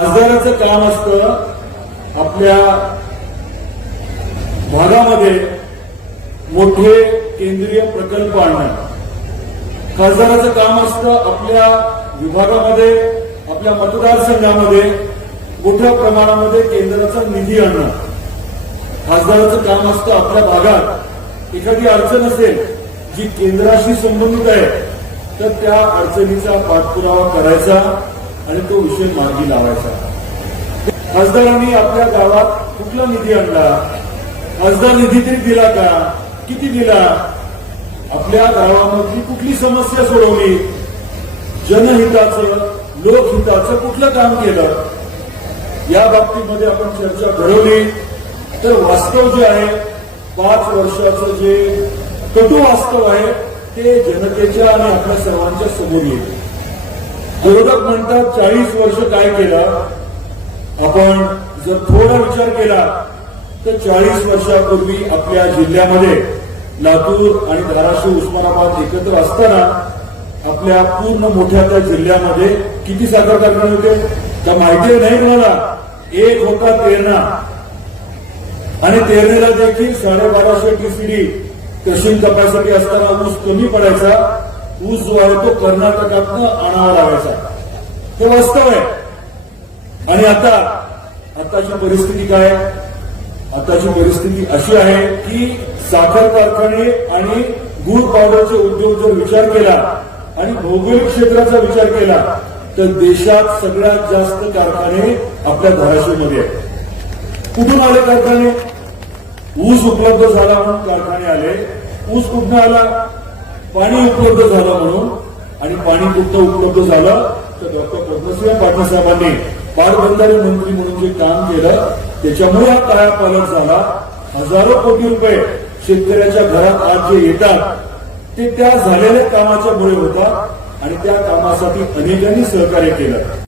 खासदाराचं काम असतं आपल्या भागामध्ये मोठे केंद्रीय प्रकल्प आणणं खासदाराचं काम असतं आपल्या विभागामध्ये आपल्या मतदारसंघामध्ये मोठ्या प्रमाणामध्ये केंद्राचा निधी आणणं खासदाराचं काम असतं आपल्या भागात एखादी अडचण असेल जी केंद्राशी संबंधित आहे तर त्या अडचणीचा पाठपुरावा करायचा आणि तो विषय मार्गी लावायचा खासदारांनी आपल्या गावात कुठला निधी आणला खासदार निधी तरी दिला का किती दिला आपल्या गावामधली कुठली समस्या सोडवली जनहिताचं लोकहिताचं कुठलं काम केलं या बाबतीमध्ये आपण चर्चा घडवली तर वास्तव जे आहे पाच वर्षाचं जे कटु वास्तव आहे ते जनतेच्या आणि आपल्या सर्वांच्या समोर येईल विरोधक म्हणतात चाळीस वर्ष काय केलं आपण जर थोडा विचार केला तर चाळीस वर्षापूर्वी आपल्या जिल्ह्यामध्ये लातूर आणि धाराशिव उस्मानाबाद एकत्र असताना आपल्या पूर्ण मोठ्या त्या जिल्ह्यामध्ये किती साखर कारखाने होते तर माहिती नाही तुम्हाला एक होता तेरणा आणि तेरणेला देखील साडेबाराशे टी सीडी क्रशिंग कपॅसिटी असताना ऊस कमी पडायचा ऊस जो आहे तो कर्नाटकातनं आणावा लागायचा हे वास्तव आहे आणि आता आताची परिस्थिती काय आताची परिस्थिती अशी आहे की साखर कारखाने आणि गुळ पावडरचे उद्योग जर विचार केला आणि भौगोलिक क्षेत्राचा विचार केला तर देशात सगळ्यात जास्त कारखाने आपल्या धाराशिवमध्ये आहेत कुठून आले कारखाने ऊस उपलब्ध झाला म्हणून कारखाने आले ऊस कुठनं आला पाणी उपलब्ध झालं म्हणून आणि पाणी कुठं उपलब्ध झालं तर डॉक्टर पद्मसिंह पाटीलसाहेबांनी साहेबांनी मंत्री म्हणून जे काम केलं त्याच्यामुळे हा कायापालट झाला हजारो कोटी रुपये शेतकऱ्याच्या घरात आज जे येतात ते त्या झालेल्या कामाच्यामुळे होतात आणि त्या कामासाठी अनेकांनी सहकार्य केलं